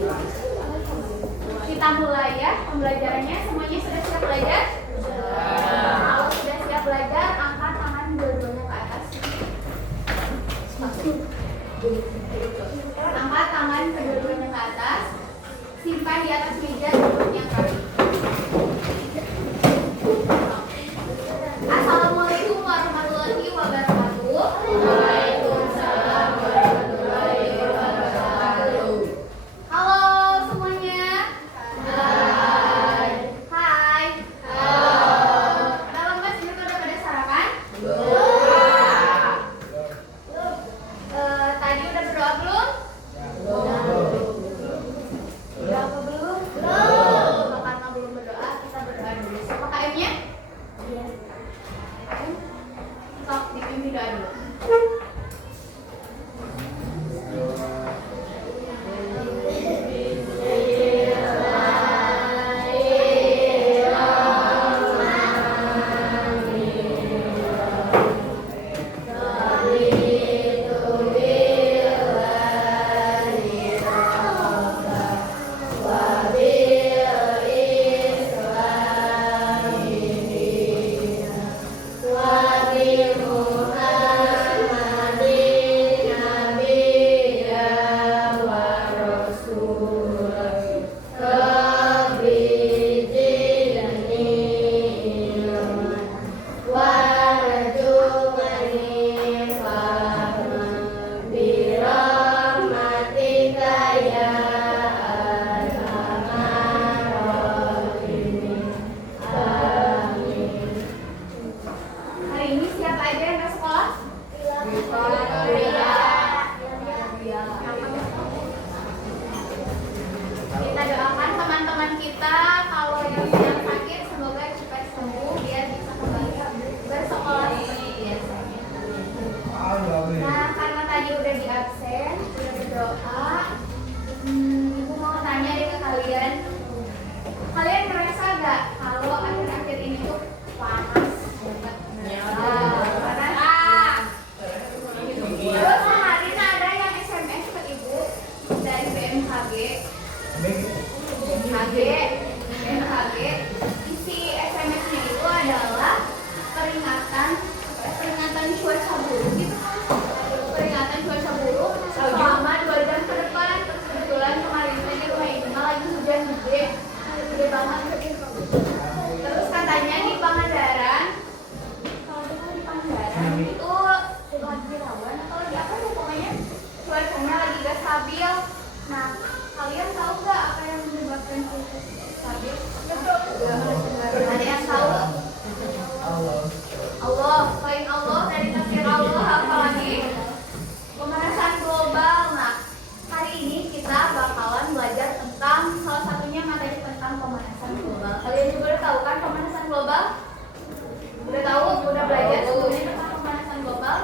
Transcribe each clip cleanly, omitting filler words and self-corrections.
Kita mulai ya pembelajarannya. Semuanya sudah siap belajar? Kalau sudah siap belajar, angkat tangan dua-duanya ke atas. Angkat tangan kedua-duanya ke atas. Simpan di atas meja yang rapi. Assalamualaikum warahmatullahi wabarakatuh. Waalaikumsalam warahmatullahi wabarakatuh. Halo semuanya. Hai. Hai. Halo. Dalam kelas ini udah pada sarapan? Belum. Tadi udah berdoa belum? Udah apa belum? Belum. Karena belum berdoa, kita berdoa dulu. Siapa KM-nya? Iya. Sok dipimpin doa dulu. Hari ini siapa aja yang ke sekolah? Kita doakan teman-teman kita kalau yang sedang sakit semoga cepat sembuh biar bisa kembali bersekolah seperti biasanya. Nah, karena tadi udah di absen, udah berdoa, Ibu mau tanya deh ke kalian. Kalian merasa gak kalau akhir-akhir ini tuh panas banget? Panas. Terus kemarin ada yang SMS ke Ibu dari BMKG. BMKG. Isi SMS-nya itu adalah peringatan cuaca buruk gitu kan. Peringatan cuaca buruk selama 2 jam ke depan. Terus kebetulan kemarin di rumah ini lagi hujan gede banget. Terus katanya di Pangandaran, kalau di Pangandaran itu lagi rawan atau lagi apa ya, pokoknya cuacanya lagi gak stabil. Nah, kalian tahu gak apa yang menyebabkan cuaca stabil? Ada yang tahu? Allah, selain Allah dari tafsir Allah apa lagi? Pemanasan global. Nah, hari ini kita bakalan belajar tentang salah satunya materi tentang pemanasan global. Kalian juga udah tahu kan pemanasan global? Udah tahu? Udah belajar sebelumnya tentang pemanasan global?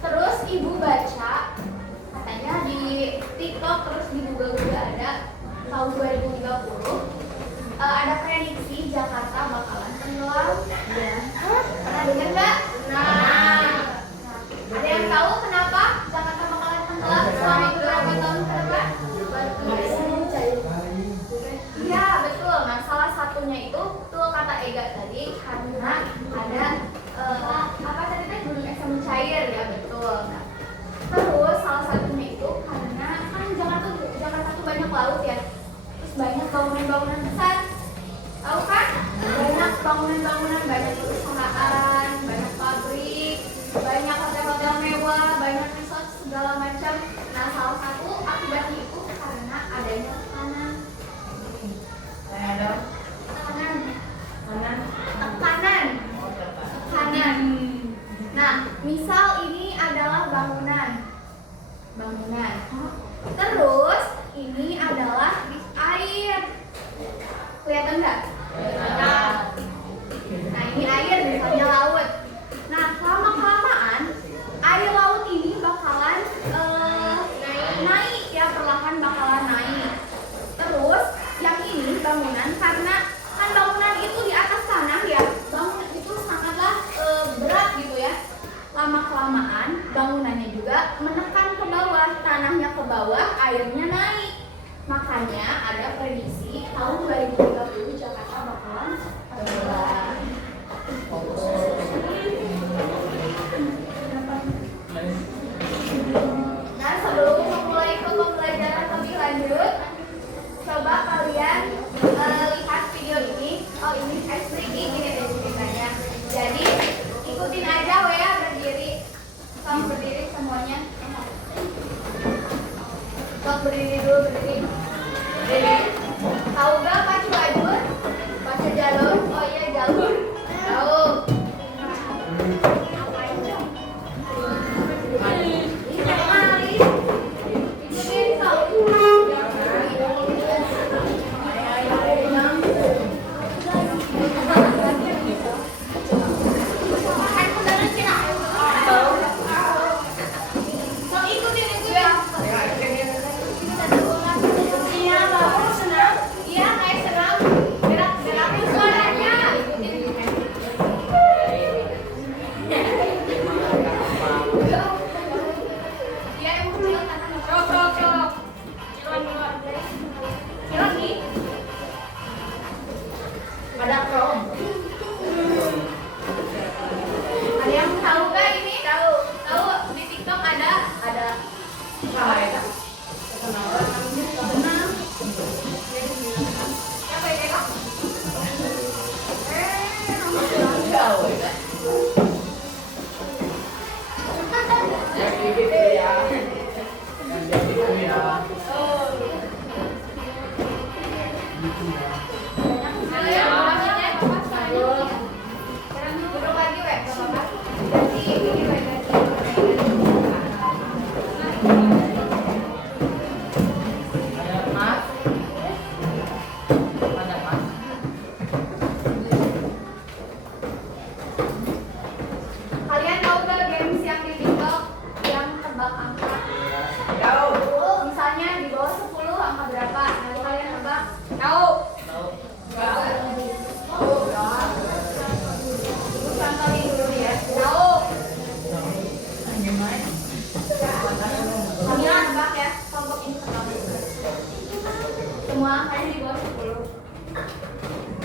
Terus Ibu baca katanya di TikTok terus di Google juga ada tahun 2030 ada prediksi Jakarta bakalan tenggelam. Ya. Pernah dengar nggak? Nah, ada yang tahu kenapa Jakarta bakalan tenggelam selama beberapa tahun ke depan? Iya betul. Nah, salah satunya itu tuh kata Ega tadi karena ada apa tadi teh gunung es yang mencair ya betul. Nah, terus salah satunya itu karena kan Jakarta tuh banyak laut ya. Terus banyak bangunan-bangunan besar. Tahu kan? Banyak bangunan-bangunan, banyak perusahaan, banyak pabrik, banyak hotel-hotel mewah, banyak resort segala macam. Nah, salah satu akibatnya itu karena adanya tekanan. Tekanan. Nah, misal ini adalah bangunan. Terus ini adalah air. Kelihatan nggak? Nah, ini air misalnya laut. Nah, lama-kelamaan air laut ini bakalan naik ya, perlahan bakalan naik. Terus yang ini bangunan, karena kan bangunan itu di atas tanah ya, bangunan itu sangatlah berat gitu ya. Lama-kelamaan bangunannya juga menekan ke bawah, tanahnya ke bawah, airnya naik. Makanya ada prediksi tahun 2030 Jakarta bakalan tenggelam. Nah, sebelum memulai ke pembelajaran lebih lanjut, coba kalian lihat video ini. Oh, ini asli gini deh ceritanya. Jadi ikutin aja ya, berdiri. Kamu berdiri semuanya. Sok berdiri dulu, berdiri. Tahu gak pacu ajur? Pacu jalur? Oh iya, jalur. Tahu. Kalian tahu gak games yang di TikTok yang tebak angka? Misalnya di bawah 10 angka berapa? Nanti kalian tebak. Tahu? Contohin dulu ya. Tahu? Kalian tebak ya. Kelompok ini tebak. Semua angkanya di bawah 10.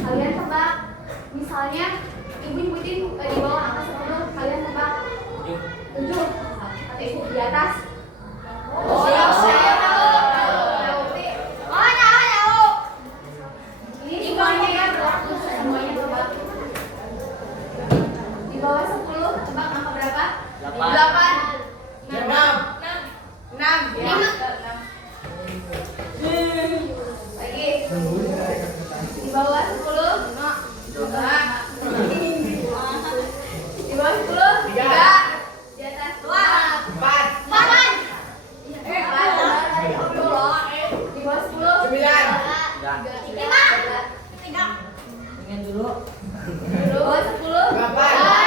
Kalian tebak. Misalnya ibu nyebutin di bawah angka 10, kalian tebak 7. Kata ibu di atas. Oh, saya tahu. Oh, tahu. Ini semuanya ya, berlaku semuanya tebak. Di bawah 10, tebak angka berapa? 8. 6. Ya. 6. Lagi. Di bawah 10, 2. Di bawah 10, 3. Di atas 2. 4. Di bawah 10, 9. 5. Ingin dulu. Di bawah 10, 9.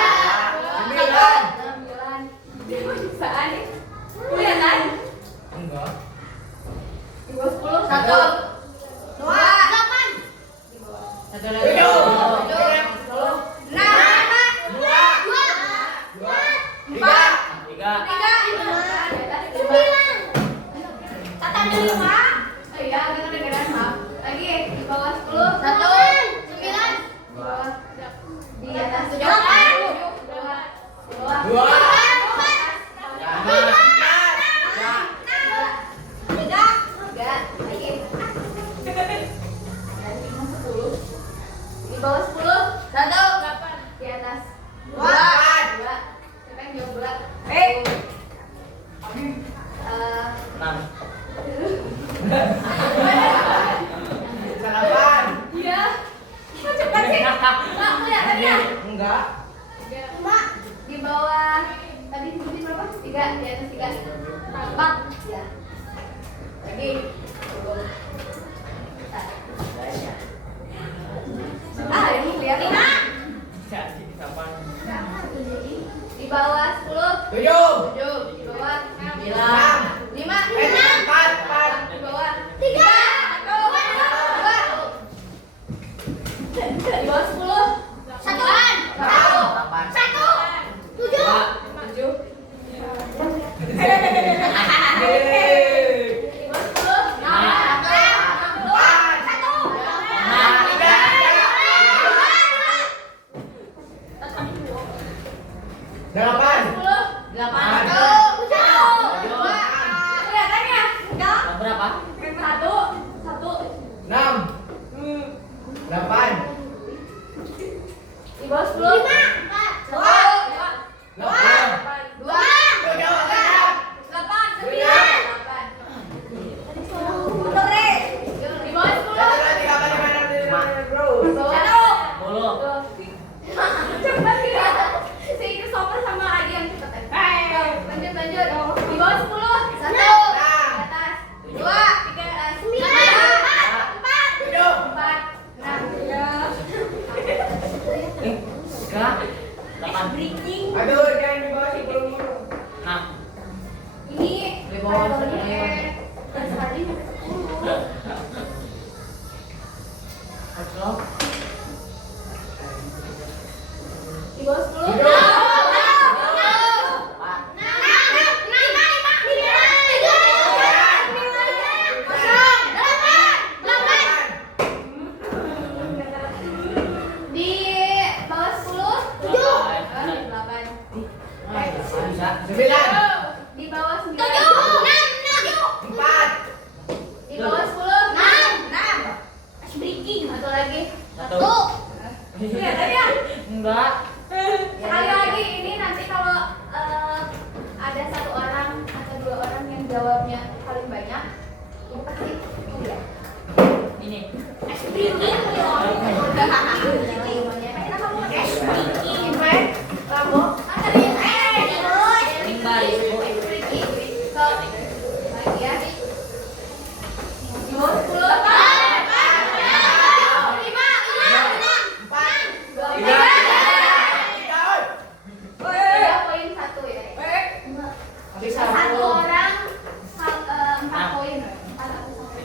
Saan nih? Iya kan? Enggak. Di bawah 10, 1. 2. 8. Di bawah Satu lagi. 7.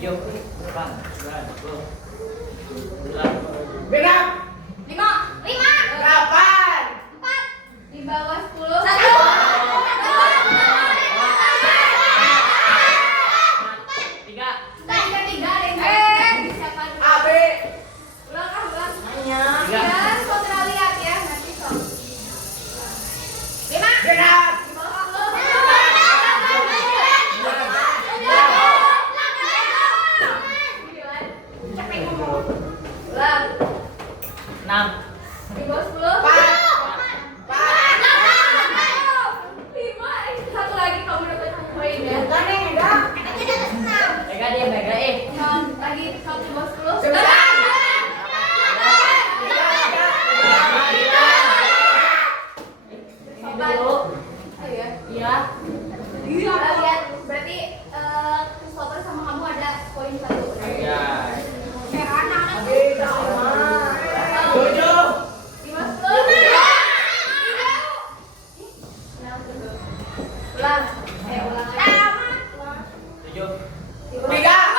7, 8, 9, 10, 11. Genap. 5, 5, 8. 4, di bawah 10. 1, 3. 3. Siapa dulu? AB. Ulang. Hanya. Ya, saudara lihat ya, nanti sok. 5, Genap. di bawah 10. Capek ngomong. Ulang. 6. Di bawah 10. 5. Satu lagi kamu dapat poin ya. Mega dia, Mega Lagi satu di bawah 10. 9. Ini dulu. Oh iya. Iya. Lihat berarti Christopher sama kamu ada poin 1. Iya. AB. 7. Di bawah 10. Ulang. Ulang lagi. 7. Di bawah 3.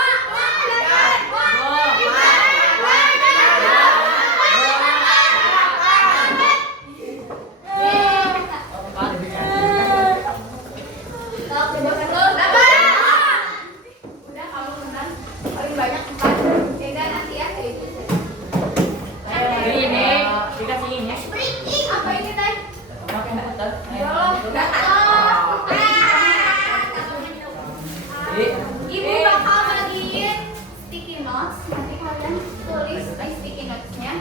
4. Udah kamu menang paling banyak 4. Ega nanti ya kayak gitu. Ini dikasih ini ya. Apa ini teh? Pakai motor. Ibu bakal bagiin sticky notes. Nanti kalian tulis di sticky notes-nya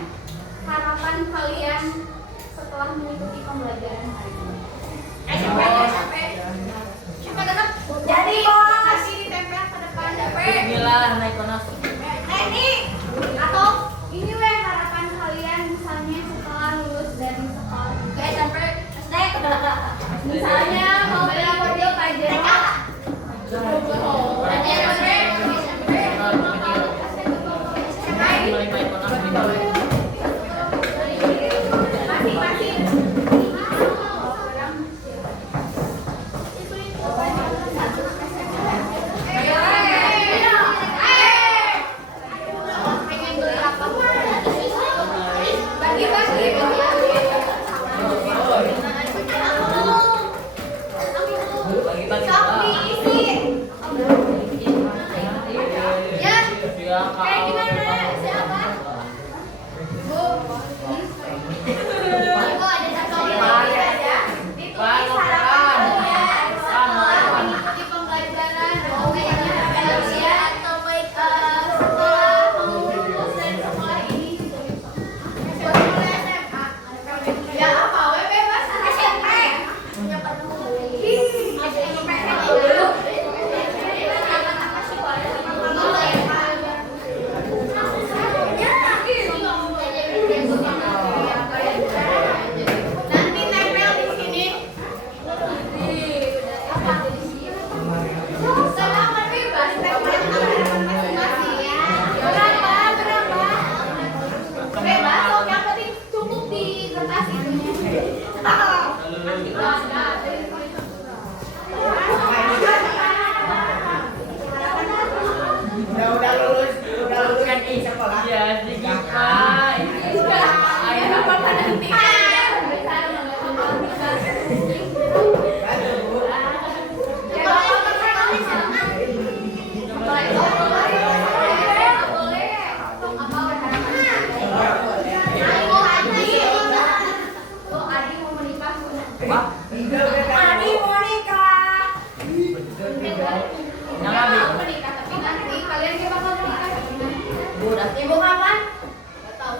harapan kalian setelah mengikuti pembelajaran hari ini. Sampai tetap. Jadi kasih ditempel ke depan. Bismillah, naik konos. Ini atau ini weh harapan kalian misalnya setelah lulus dari sekolah. Sampai SD. Misalnya mau belajar pelajaran. Ibu kapan? Gak tahu.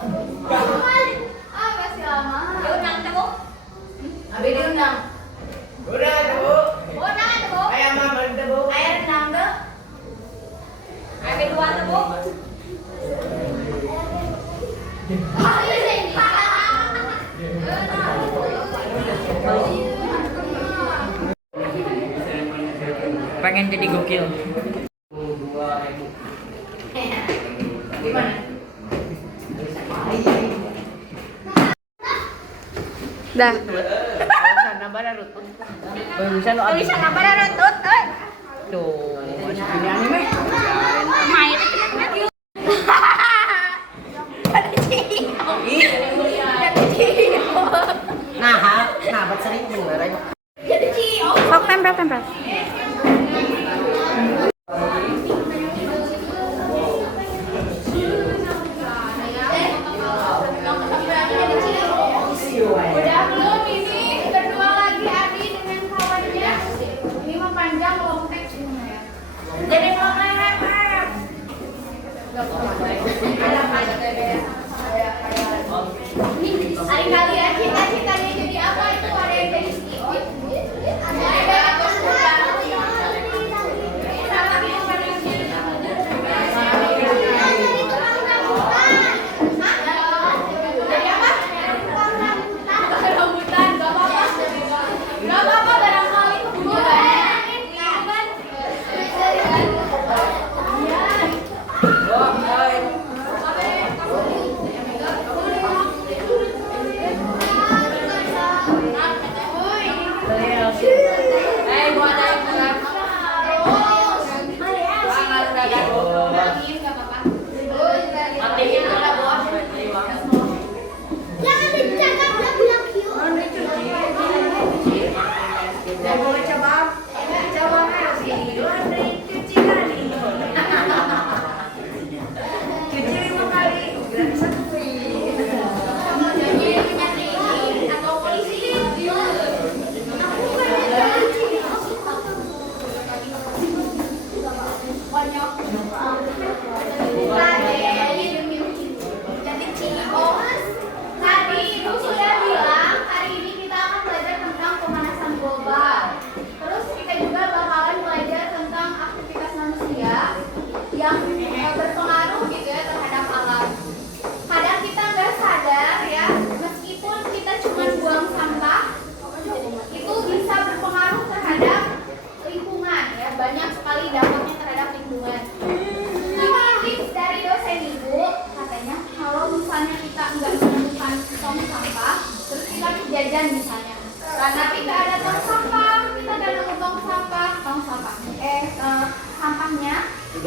Apa sih lama? Diundang tuh. Abi diundang. Udah tuh. Undangan tuh. Ayah mama udah bu. Air rendang tuh. Abi dua tuh. Pengen jadi gokil. Gimana? Dah. Bisa nambah rutut. Bisa lo Bisa nambah rutut, Tuh, Ini anime.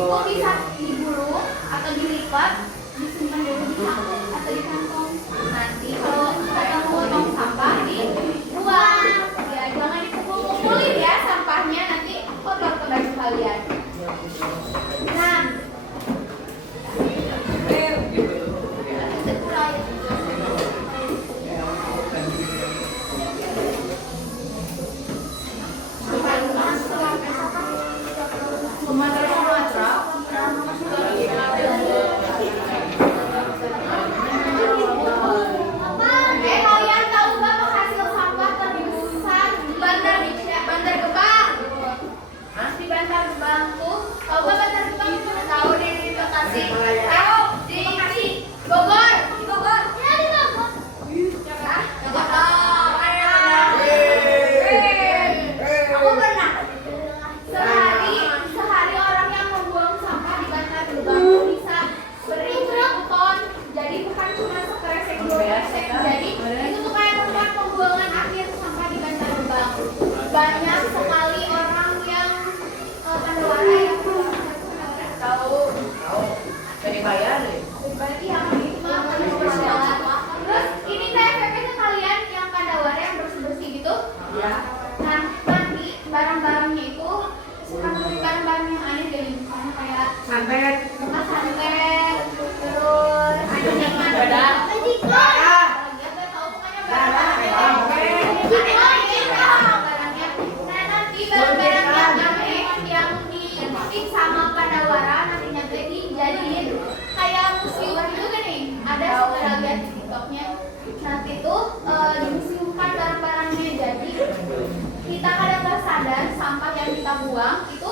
itu bisa digulung atau dilipat, disimpan dulu di saku atau di kantong. Nanti kalau ketemu tong sampah dibuang. Ya jangan dikumpul-kumpulin ya sampahnya, nanti kotor ke baju kalian. Nah, kalian tahu nggak penghasil sampah terbesar di Bandar Gebang? Di Bandar Gebang tuh, tahu nggak Bandar Gebang itu? Tahu di Bekasi, tahu di Bogor, di Bogor, ya di Bogor. Aku pernah sehari orang yang membuang sampah di Bandar Gebang tuh bisa beribu ton. Jadi bukan cuma sekresek dua kresek, jadi itu tuh kayak tempat pembuangan akhir sampah di Bandar Gebang. Banyak sekali orang yang Pandawara yang tahu Dari bayar deh. berarti yang itu mah berjalan. Terus ini TFP ke kalian yang Pandawara yang bersih-bersih gitu. Ya. Nah, nanti barang-barangnya itu suka beli barang-barang yang aneh dari misalnya kayak Santet. bekas santet, terus ada yang ada barangnya. Nah, nanti barang-barang yang aneh yang dibikin sama Pandawara nantinya tuh dijadiin kayak museum gitu kan nih. Ada suka lihat di TikToknya. Nanti tuh dimuseumkan barang-barangnya, jadi kita kadang nggak sadar sampah yang kita buang itu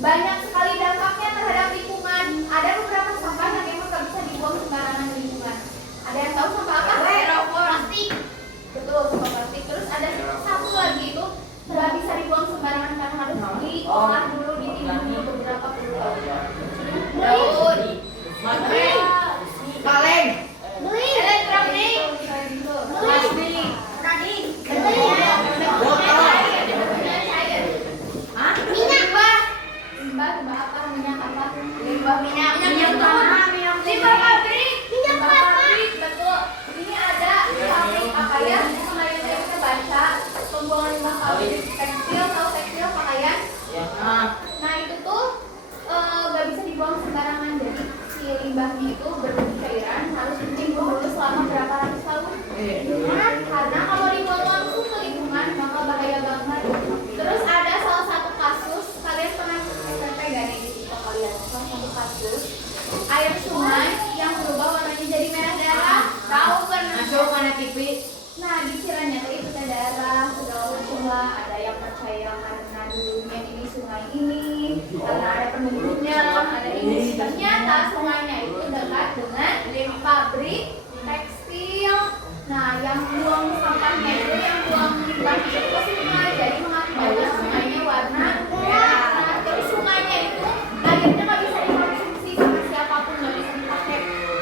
banyak sekali dampaknya terhadap lingkungan. Ada beberapa sampah yang memang nggak bisa dibuang sembarangan di lingkungan. Ada yang tahu sampah apa? Plastik. Betul, sampah plastik. Terus ada satu lagi itu nggak bisa dibuang sembarangan karena harus diolah dulu, ditimbun dulu beberapa puluh tahun. Daun, Kaleng. elektronik, plastik, limbah apa? Minyak apa? Limbah minyak tanah, limbah pabrik, betul. Ini ada pabrik apa ya? Kemarin kita baca pembuangan limbah pabrik tekstil atau tekstil pakaian. Nah itu tuh nggak bisa dibuang sembarangan, jadi si limbahnya itu berbentuk cairan harus ditimbun dulu selama berapa ratus tahun. Karena kalau dibuang langsung ke lingkungan maka bahaya banget. Terus ada salah satu kasus, kalian pernah SMP gak nih di TikTok kalian? Salah satu kasus air sungai yang berubah warnanya jadi merah darah. Tahu kan? Masuk mana TV? Nah dikiranya tuh itu teh darah, segala macam lah. Ada yang percaya karena dulunya ini sungai ini, karena ada penunggunya, ada ini. Ternyata sungainya itu dekat dengan pabrik tekstil. Nah yang buang sampahnya itu, yang buang limbahnya itu ke sungai, jadi mengakibatkan sungainya warna merah. Nah terus sungainya itu akhirnya nggak bisa dikonsumsi sama siapapun, nggak bisa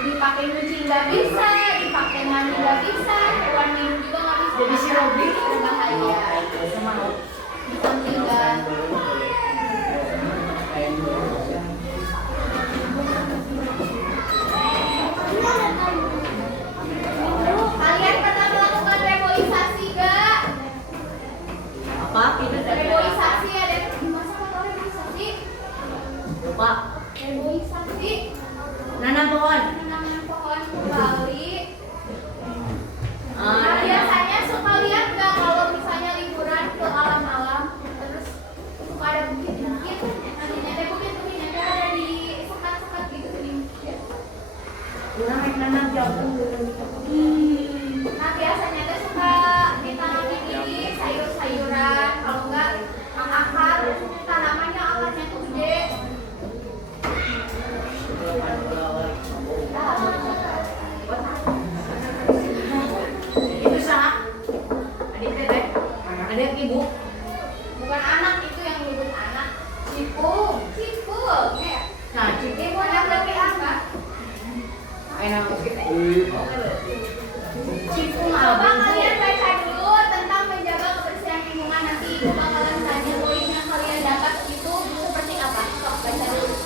dipakai nyuci nggak bisa, dipakai mandi nggak bisa, hewan minum juga nggak bisa. Jadi si Robi berbahaya, bisa meninggal. Kalian pernah melakukan reboisasi gak? Apa? Reboisasi ada masa atau reboisasi? Lupa. Reboisasi Nanam pohon. menanam pohon kembali. Nah, Ah, biasanya suka lihat nggak kalau misalnya liburan ke alam-alam, terus suka ada bukit-bukit, nantinya ada bukit-bukitnya tuh ada di sekat-sekat gitu di bukit. nanam jagung. Nah biasanya tuh suka ditanamin ini sayur-sayuran, kalau enggak akar tanamannya akarnya tuh gede. itu sah. Adik teteh. Ada ibu. Bukan anak itu yang nyebut anak, cipu. Nah, cip. Cipu ada berarti apa? Enak. Cipu. Coba kalian baca dulu tentang menjaga kebersihan lingkungan, nanti ibu bakalan tanya poin yang kalian dapat itu seperti apa. Sok baca dulu.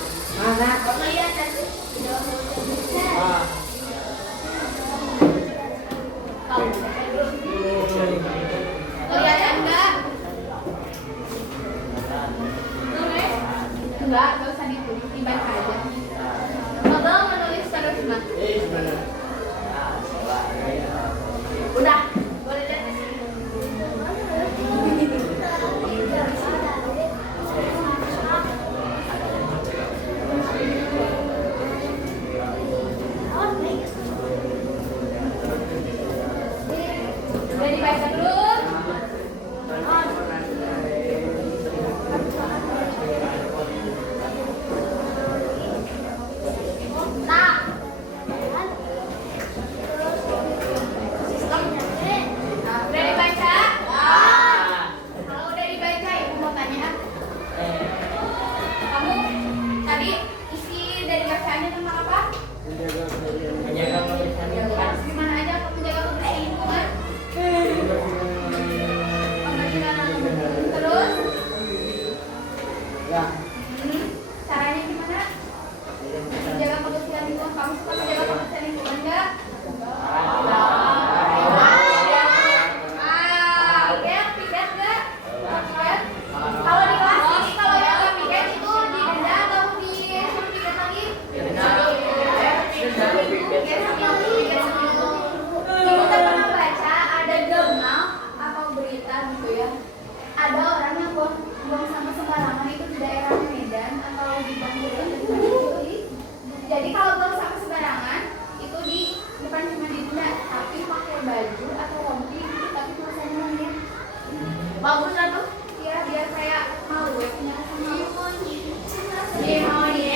Bacaannya tentang apa? Menjaga kebersihan lingkungan. Gimana aja menjaga kebersihan lingkungan? Terus? Ya. Caranya gimana? Menjaga kebersihan lingkungan. Kamu suka menjaga kebersihan lingkungan nggak? Oke, piket nggak? Piket? Kalau di kelas ini, kalau yang nggak piket itu didenda atau disuruh piket lagi? Piket seminggu. Ibu kan pernah baca ada jurnal atau berita gitu ya. Ada orang yang buang sampah sembarangan itu di daerah Medan atau di Bangka gitu. Jadi kalau buang sampah sembarangan itu di bukan cuma didenda, tapi pakai baju atau rompi gitu, tapi tulisannya ya. Bagus lah tuh. Iya, biar kayak malu ya punya rasa malu. Iya, mau nih.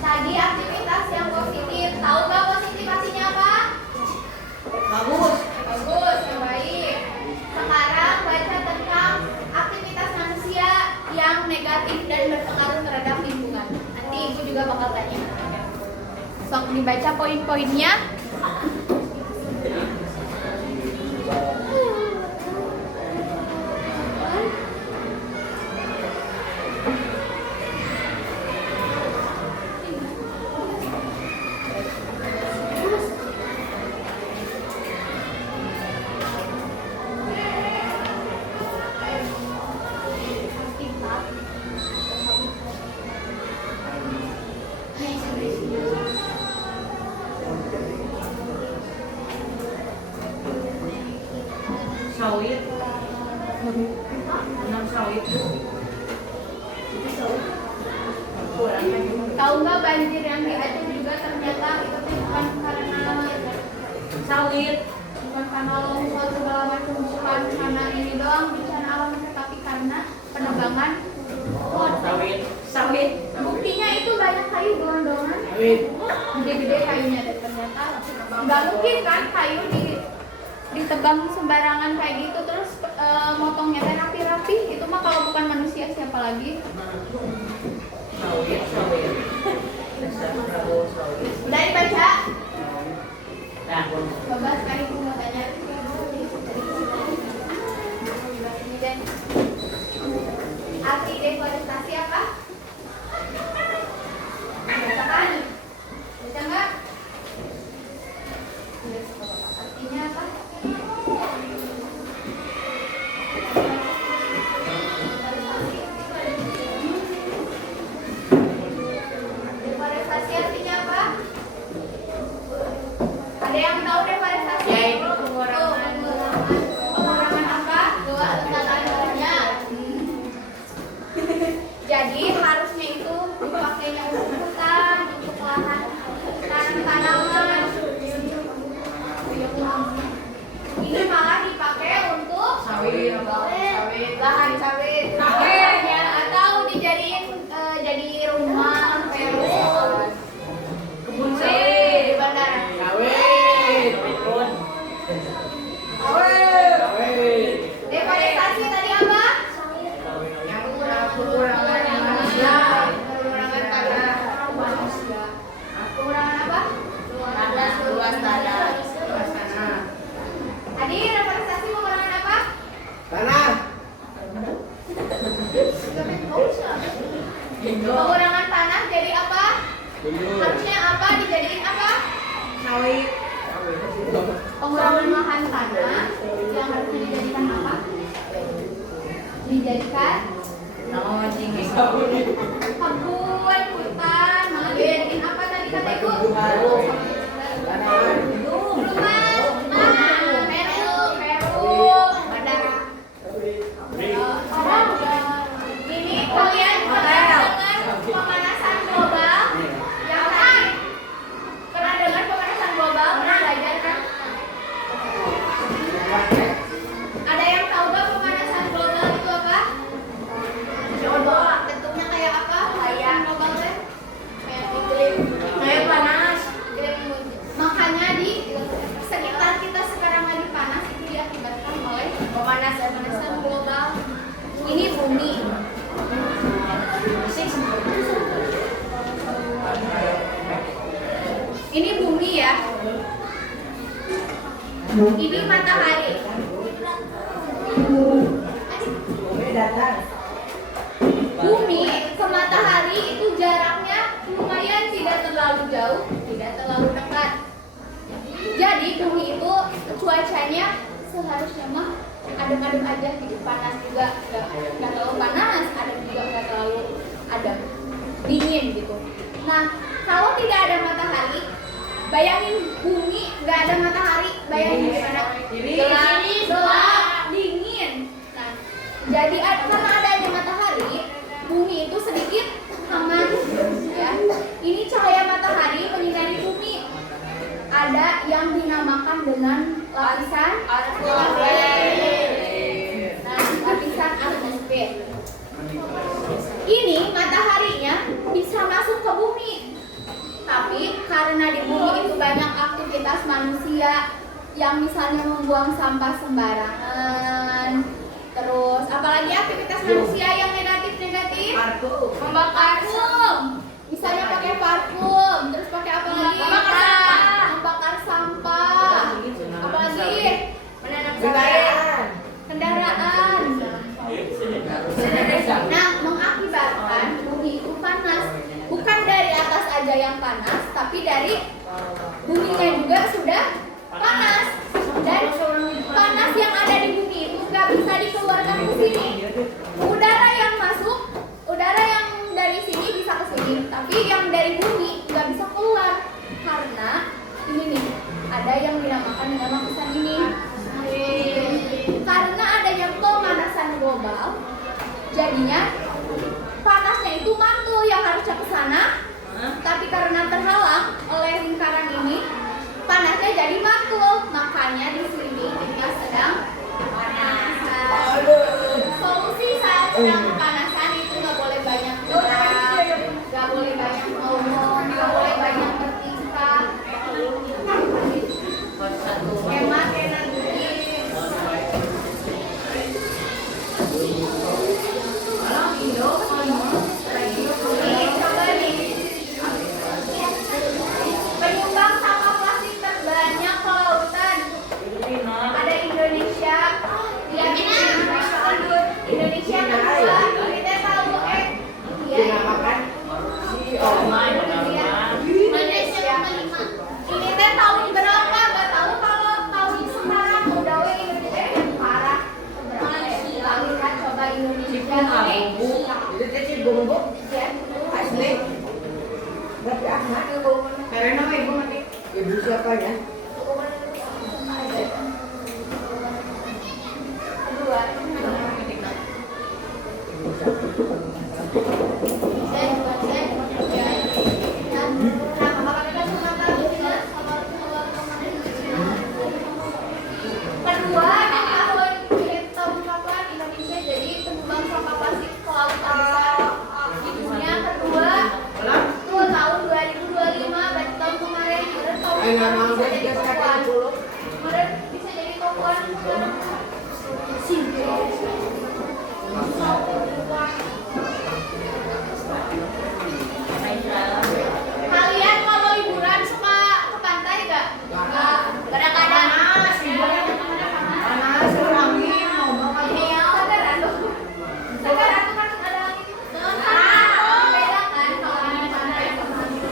Tadi aktivitas yang positif. Tahu nggak positivasinya apa? Bagus. Bagus, yang baik. Sekarang baca tentang aktivitas manusia yang negatif dan berpengaruh terhadap lingkungan. Nanti ibu juga bakal tanya. Sok dibaca poin-poinnya. Sawit. Enam sawit. Tahu nggak banjir yang di Aceh juga ternyata itu bukan karena Sawit. bukan karena longsor segala macam, bukan karena ini doang bencana alam, tapi karena penebangan pot. Sawit. Buktinya itu banyak kayu gelondongan, gede-gede kayunya dan ternyata nggak mungkin kan kayu ditebang sembarangan kayak gitu terus motongnya teh rapi-rapi. Itu mah kalau bukan manusia siapa lagi? Sawit. Dasar Prabowo sawit. Udah dibaca? Nah, Coba sekali ibu mau tanya. Arti deforestasi apa? Baca kan? Baca nggak? Artinya apa? Deforestasi artinya apa? Ada yang tahu deforestasi? Yaitu pengurangan. Pengurangan apa? Lahannya. Jadi harusnya itu dipakainya untuk hutan, untuk lahan tanaman. Ini malah dipakai untuk Sawit. lahan sawit. Akhirnya atau dijadiin jadi rumah perusahaan. Kebun Di sawit. bandara. Kebun. Deforestasi tadi apa? Pengurangan manusia. Pengurangan tanah manusia. Pengurangan apa? Luas tanah. Tadi deforestasi pengurangan apa? Tanah. Pengurangan tanah jadi apa? Harusnya apa? Dijadiin apa? Sawit. Pengurangan lahan tanah yang harusnya dijadikan apa? Dijadikan Naon tinggi. kebun, hutan, dijadiin apa tadi kata ibu? Rumah, Peru, bandara. Ini kalian pernah dengar pemanasan global? Yang tadi pernah dengar pemanasan global? Pernah belajar kan? Ada yang tahu gak pemanasan global itu apa? Bentuknya kayak apa? Ini matahari. Bumi ke matahari itu jaraknya lumayan, tidak terlalu jauh, tidak terlalu dekat. Jadi bumi itu cuacanya seharusnya mah adem-adem aja gitu, panas juga nggak terlalu panas, adem juga nggak terlalu adem, dingin gitu. Nah kalau tidak ada matahari, bayangin bumi nggak ada matahari, bayangin gimana? Gelap, dingin. Nah jadi karena adanya matahari, bumi itu sedikit hangat ya. Ini cahaya matahari menyinari bumi. Ada yang dinamakan dengan lapisan atmosfer. Nah, lapisan atmosfer. Ini mataharinya bisa masuk ke bumi. Tapi karena di bumi itu banyak aktivitas manusia yang misalnya membuang sampah sembarangan. Terus apalagi aktivitas manusia yang negatif-negatif? Membakar parfum. Misalnya pakai parfum, terus pakai apa lagi? Membakar sampah. Apalagi? Menanam kendaraan. Nah, mengakibatkan bumi itu panas. Bukan dari atas aja yang panas, tapi dari buminya juga sudah panas. Dan panas yang ada di bumi itu nggak bisa dikeluarkan ke sini. Udara yang masuk, udara yang dari sini bisa ke sini, tapi yang dari bumi nggak bisa keluar karena ini nih, ada yang dinamakan dengan lapisan ini. Karena adanya pemanasan global, jadinya panasnya itu mantul yang harusnya ke sana, tapi karena terhalang oleh lingkaran ini, panasnya jadi mantul. Makanya di sini kita sedang pemanasan. Solusi saat sedang pemanasan itu nggak boleh banyak gerak, nggak boleh banyak ngomong, nggak boleh banyak bertingkah. Hemat energi. Nih, coba nih. Penyumbang sampah plastik terbanyak ke lautan. Ada Indonesia. Ya, Indonesia kedua. Kita tahu Indonesia kelima. Ini teh tahun berapa? Gak tahu. Kalau tahun sekarang udah Indonesia yang parah. Kita coba Indonesia. Karena nama ibu mati. Ibu siapa ya? Kedua. Kedua, tahun kapan Indonesia jadi penyumbang sampah plastik ke laut terbesar di dunia? Kedua, itu tahun 2025, berarti tahun kemarin. Kemarin tahun bisa jadi tokoan. Kemarin bisa jadi tokoan. Kalian kalau liburan suka ke pantai gak? Kadang-kadang Panas, angin, ngomong ini ya, sekarang tuh kan ada angin. Beda kan kalau angin pantai sama angin.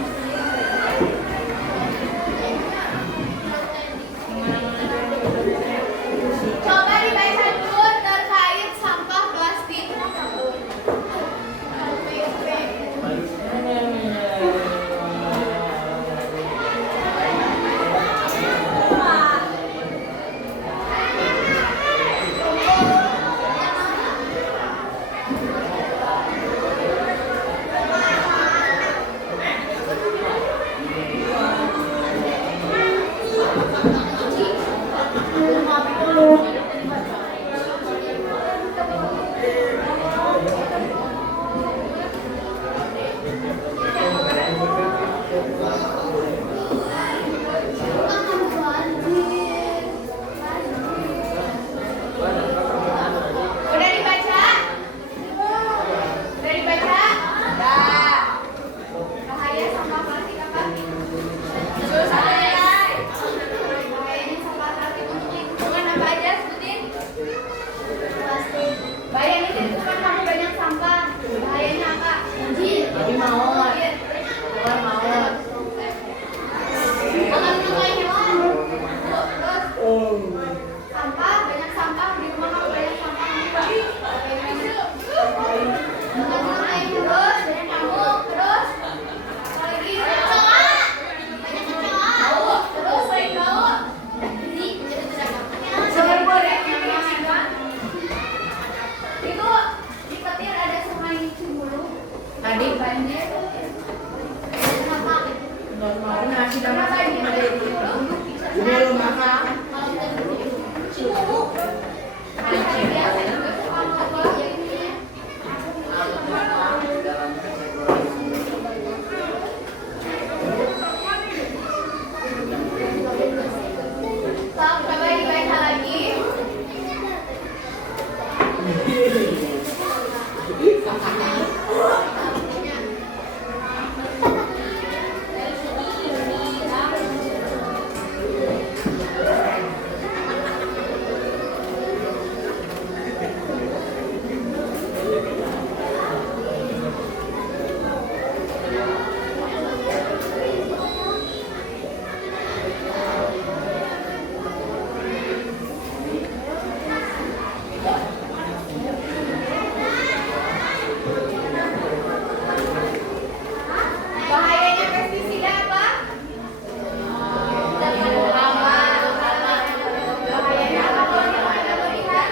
Berapa ini? 10? Ini lo makan. Coba dibaca lagi. Bahayanya pestisida apa? Bahayanya apa kalau kita berlebihan?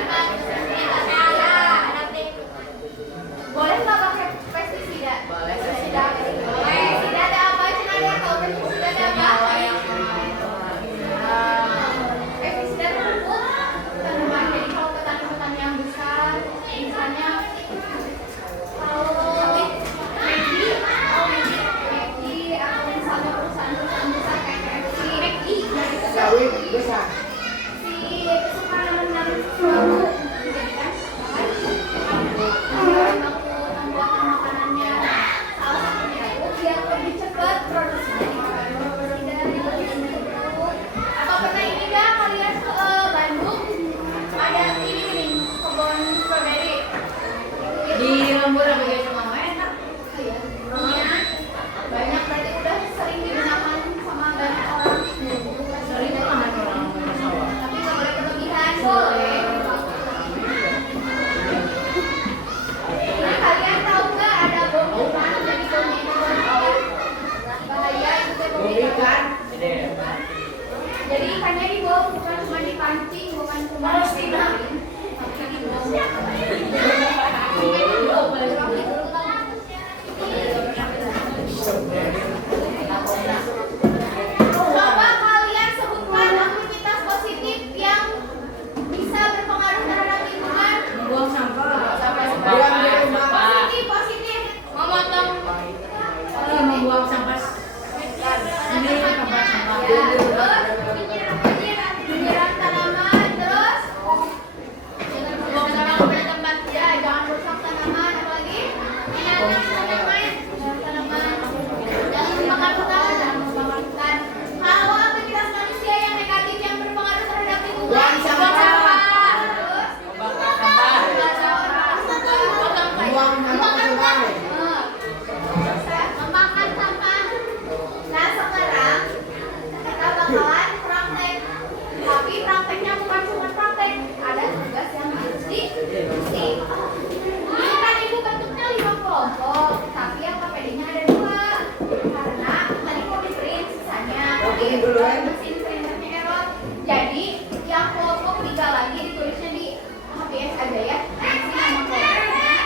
Boleh nggak pakai pestisida? Boleh. Pestisida. Pestisida ada apa? Cina ada tahu pestisida ada apa? Pestisida tersebut tanaman. Jadi kalau petani-petani yang besar, misalnya kalau Maggi atau misalnya perusahaan-perusahaan besar kayak KFC, Maggi dari Sawit besar. si suka menanam sesuatu menjadikan membuat makanannya salah satunya itu biar lebih cepat produksinya dari apa pernah ini nggak kalian ke Bandung ada ini nih kebun strawberry Di lembur apa gitu mama enak. iya banyak berarti udah sering digunakan sama banyak orang Sering makan orang sawah. tapi nggak boleh berlebihan boleh. Ini kalian tahu nggak ada bom ikan jadi bom ikan bahaya itu teh bom Bom ikan. ikan. Jadi ikannya dibawa bukan cuma dipancing bukan cuma dipinarin tapi dibawa. Coba kalian sebutkan aktivitas positif yang bisa berpengaruh terhadap lingkungan. Buang sampah. Buang di rumah. Positif, positif. Memotong. Membuang sampah sendiri tempat sampah. Ya, terus menyiram tanaman, terus buang sampah ke tempat ya, jangan rusak tanaman, apalagi menanam tanaman, jangan membakar hutan, jangan membakar hutan. Kalau aktivitas manusia yang negatif yang berpengaruh terhadap lingkungan, Buang sampah. terus Membakar sampah. Buang sampah ke sungai. Memakan sampah. Nah sekarang kita bakalan praktek. Tapi prakteknya bukan cuma praktek, ada tugas yang harus diisi. Ini kan ibu bentuknya 5 kelompok, tapi yang KPD-nya ada 2. Karena tadi mau di print sisanya, tapi mesin printernya error. Jadi yang kelompok 3 lagi ditulisnya di HPS aja ya. Isi nama kelompoknya.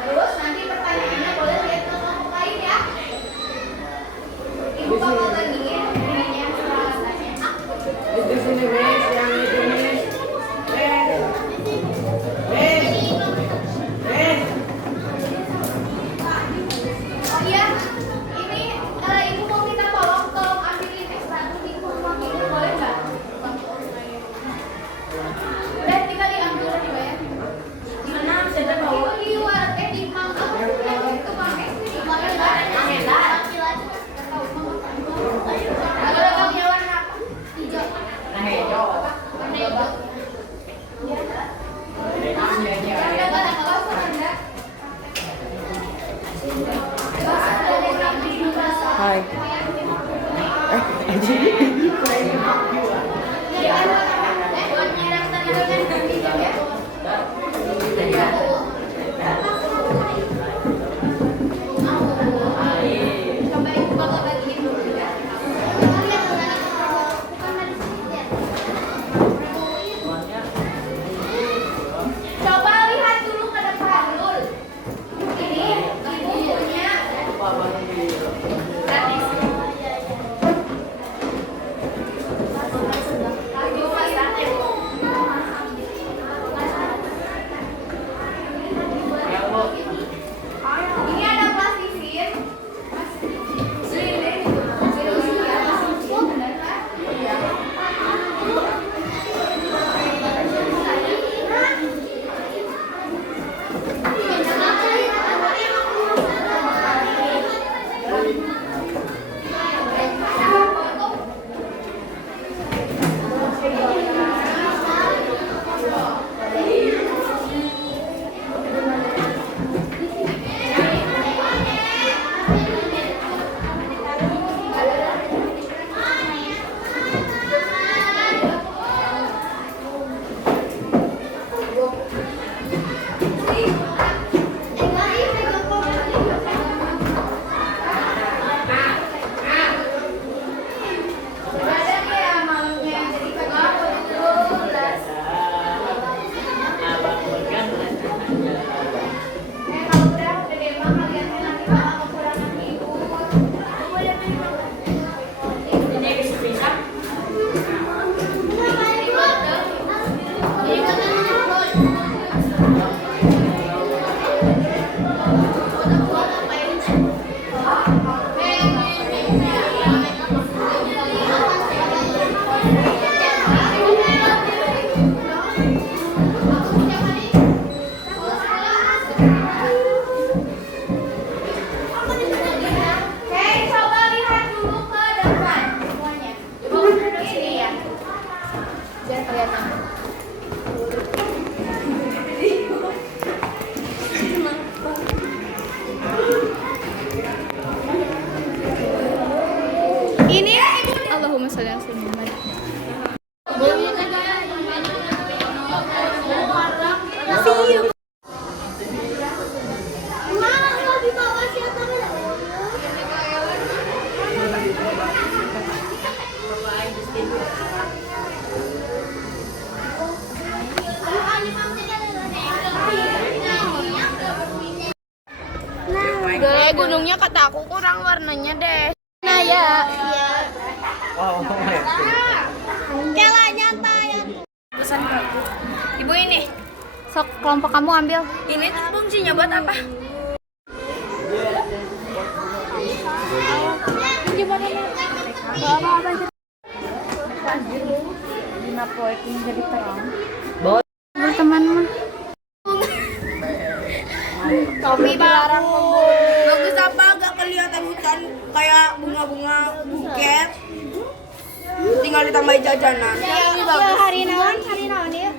Terus nanti pertanyaannya boleh lihat ke kelompok lain ya. Ibu bakal bagiin ininya tanya. Itu sini Wes, yang itu Wes. Wes. Oh iya, ini ibu mau minta tolong ambilin es batu di rumah ibu boleh nggak? Udah tinggal diambil udah dibayar. Di mana bisa tahu? Itu di luar di mangga itu pakai di mana nggak? Amela. Ada bagian warna apa? Hijau. Nah, hijau. Warna hijau. Ada nggak kalau ada? Hai. Coba lihat dulu ke depan dulu. Ini ibu punya gratis. Deh, gunungnya kata aku kurang warnanya deh. Nah ya. Oh, Kela nyata ya. Pesan Ibu ini. Sok kelompok kamu ambil. Ini tuh fungsinya buat apa? Gimana nih? Gimana poeting jadi terang? Teman mah. Kami dilarang membeli. Bagus apa? Gak kelihatan hutan kayak bunga-bunga buket. Tinggal ditambahin jajanan. Ya hari naon ya?